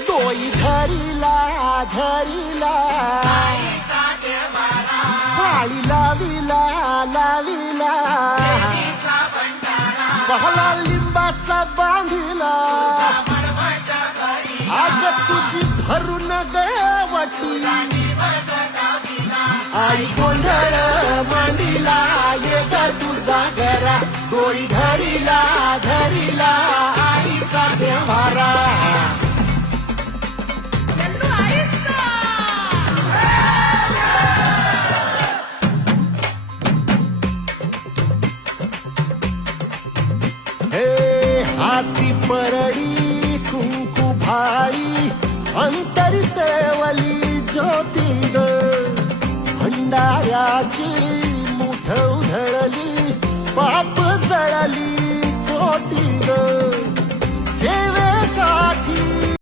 डोई धरिला धरिला पाळी लाविला लाविला पहला लिंबाचा बांधिला आग तुझी भरून गवटी आई गोंधळ मांडिला ये ग तुझा घरा डोई धरिला धरिला आईचा देवारा हाती परडी कुंकू भाळी अंतरी सेवली ज्योती ग भंडाऱ्याची मुठ उधळली पाप जळली कोटी ग सेवेसाठी